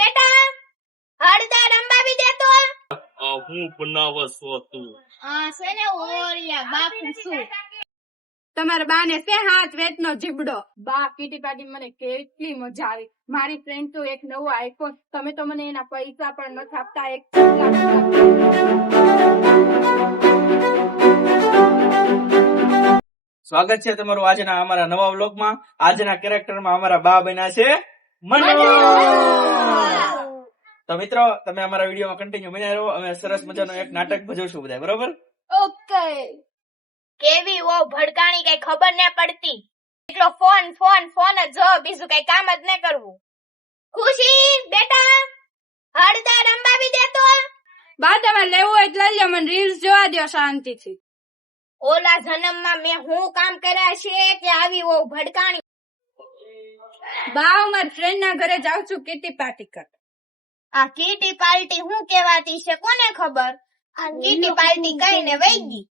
બેટા હળદર અંબાવી દે તો હું બનાવસ તું સેને ઓરિયા બાપુ શું તમારા બાને છે હાથ વેતનો જીબડો. બા કીટી પાર્ટી મને કેટલી મજા આવી. મારી ફ્રેન્ડ તો એક નવો આઈફોન, તમે તો મને એના પૈસા પણ નથી આપતા. એક સ્વાગત છે તમારું આજના અમારા નવા વ્લોગમાં. આજના કેરેક્ટરમાં અમારા બા બન્યા છે મનોજ. તો મિત્રો તમે અમારા વિડીયોમાં કન્ટિન્યુ બન્યા રહો. અમે સરસ મજાનું એક નાટક ભજવશું બધા, બરોબર? ઓકે. કેવી ઓ ભડકાણી કઈ ખબર ન પડતી. એટલો ફોન ફોન ફોન જ જો, બીજું કઈ કામ જ ન કરવું. ખુશી બેટા હળદર અંબાવી દે તો બા તમારે લેવું હોય એટલે લઈ લો, મને રીલ્સ જોવા દો શાંતિથી. ઓલા જન્મમાં મેં હું કામ કર્યા છે કે આવી ઓ ભડકાણી. બા હું મારી ફ્રેન્ડ ના ઘરે જાઉં છું કીટી પાર્ટી કર. આ કીટી પાર્ટી હું કેવાતી છે કોને ખબર. આ કીટી પાર્ટી કઈને વઈ ગઈ.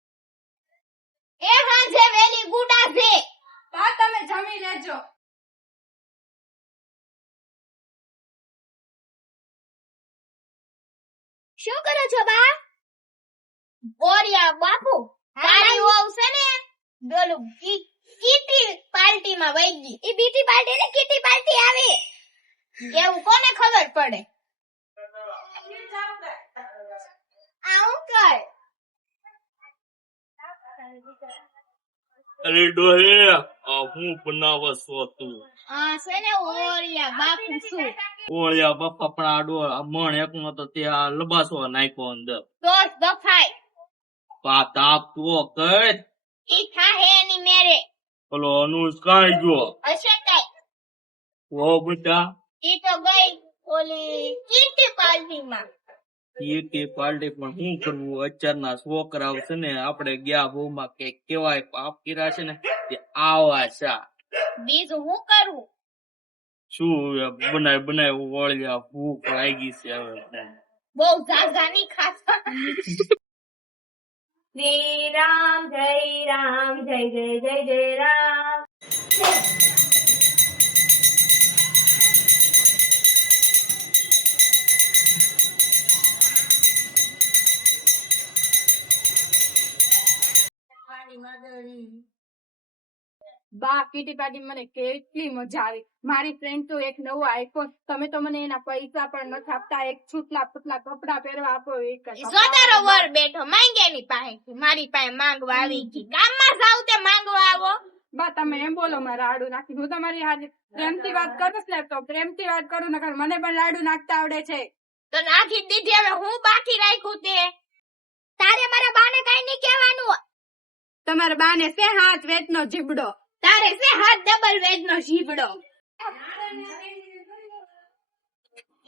એ હાજે વેલી ગુડા છે. બા તમે જમી લેજો. શું કરો છો બા? ઓરિયા બાપુ તારી વહુ છે ને બોલું કીટી પાર્ટી માં વઈ ગઈ. ઈ બીટી પાર્ટી ને કીટી પાર્ટી આવી એવું કોને ખબર પડે. આવું કર. અરે ડોહે હું બનાવસ તું સેને ઓરિયા બાપુ શું ઓળિયા બાપા પણ આડો મણ એક નો તો ત્યાં લબાસો નાખ્યો અંદર દોસ બફાય તાપ તો કર ઈ થાહે એની મેરે પેલો અનુષ્કાય ગયો હશે કઈ. ઓ બેટા ઈ તો ગઈ ઓલી કીટી પાર્ટી માં. કીટી પાર્ટી પણ શું કરવું, અત્યારના છોકરાઓ છે ને આપણે ગયા બહુમાં કે કેવાય પાપ કર્યા છે ને તે આવા છે. બીજું હું કરું. શું બનાવી બનાવી વળ્યા ભૂખ લાગી છે હવે બહુ ઝાઝા ની ખાતા. શ્રી રામ જય જય જય જય રામ. બા કીટી પાર્ટી મને કેટલી મજા આવી. મારી ફ્રેન્ડ તો એક નવો આઈફોન, તમે તો મને એના પૈસા પણ નથી આપતા. એક છૂટલા પતલા કપડા પહેરવા આપો. એક સોતારો વર બેઠો માંગે ની પાસે, મારી પાસે માંગવા આવી ગઈ. ગામમાં જાવ તે માંગવા આવો. બા તમે એમ બોલો મારે લાડુ નાખી. હું તમારી હાજર પ્રેમથી વાત કરું ને તો પ્રેમથી વાત કરું, નકર મને પણ લાડુ નાખતા આવડે છે. તો નાખી દીધી, હવે હું બાકી રાખ્યું તે. તારે મારા બાને કઈ નહીં કહેવાનું. તમારા બાને છે હાથ વેતનો જીબડો. તારે છે હાથ ડબલ વેજ નો જીબડો.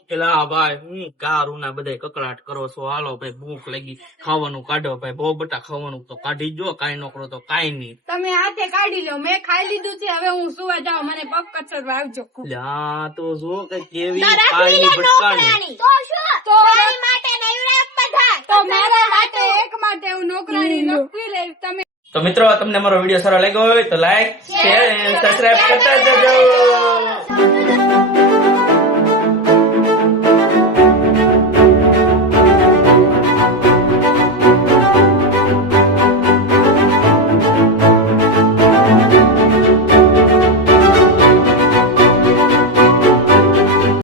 પેલા ભાઈ હું કારું ના બધા કકડાટ કરો છો. હાલો ભાઈ ભૂખ લાગી, ખાવાનું કાઢો ભાઈ. બહુ બટા ખાવાનું તો કાઢી જો, કાઈ નોકરો તો કાઈ નહીં. તમે હાથે કાઢી લો, મેં ખાઈ લીધું છે. હવે હું સુવા જાઉં, મને પગ કચરવા આવજો. લ્યા તો જો કે કેવી તારા કાળી પીલે ભટકાણી. નોકરાણી. તો શું? તારી માટે નવરા બધા. તો મારા માટે એક માટે હું નોકરાણી નક્કી લઈશ. તમે તો મિત્રો તમને અમારો વિડીયો સારો લાગ્યો હોય તો લાઈક, શેર અને સબસ્ક્રાઇબ કરતા જજો.